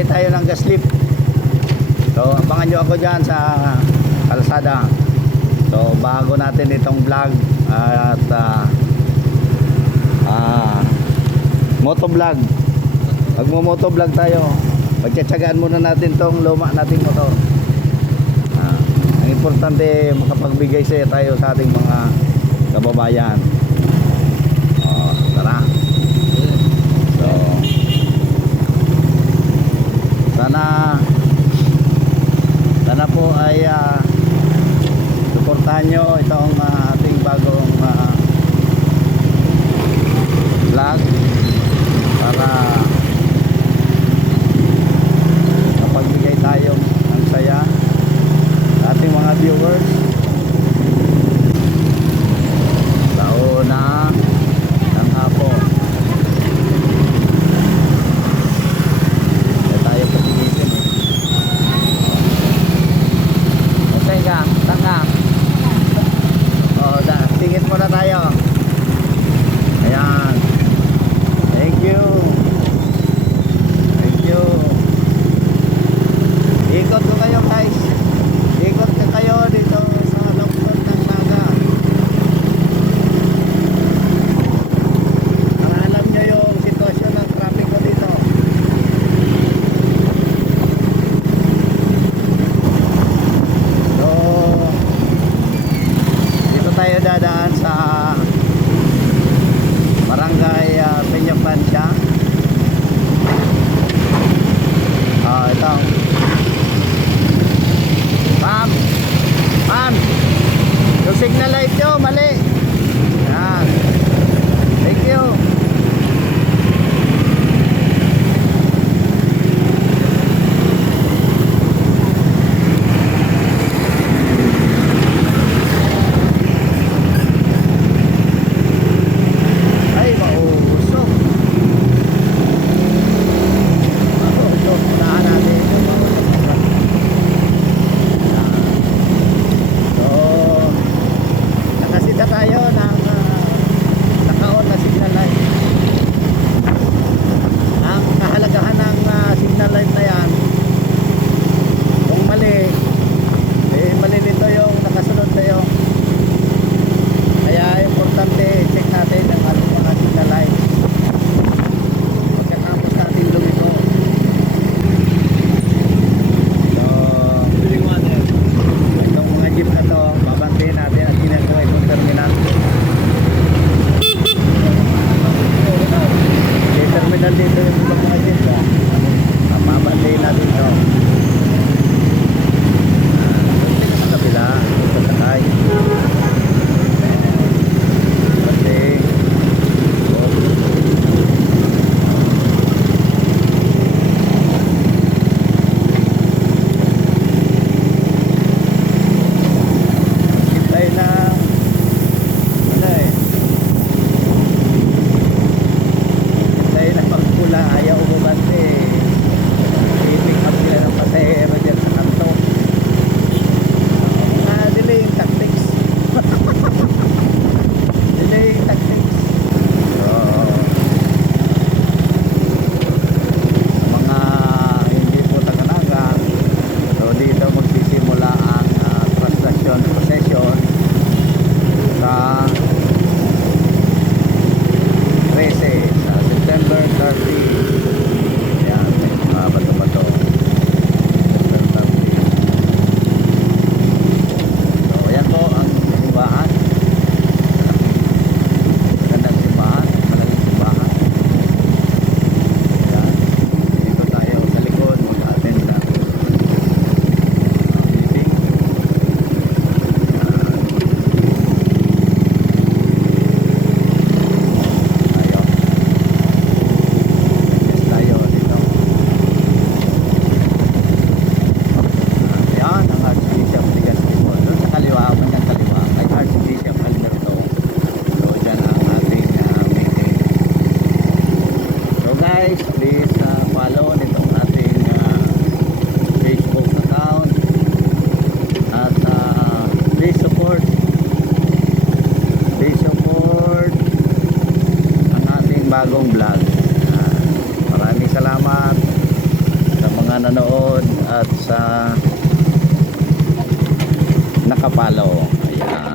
mamimigay tayo ng gas slip so abangan nyo ako dyan sa kalsada. So bago natin itong vlog at uh, uh, motovlog. Magmo-motovlog tayo. Magtsatsagaan muna natin tong luma nating motor. Uh, ang importante makapagbigay sa tayo sa ating mga kababayan. Signal light nyo, mali. Yan. Thank you. ka tayo. salamat sa mga nanood at sa nakapalo. Ayan.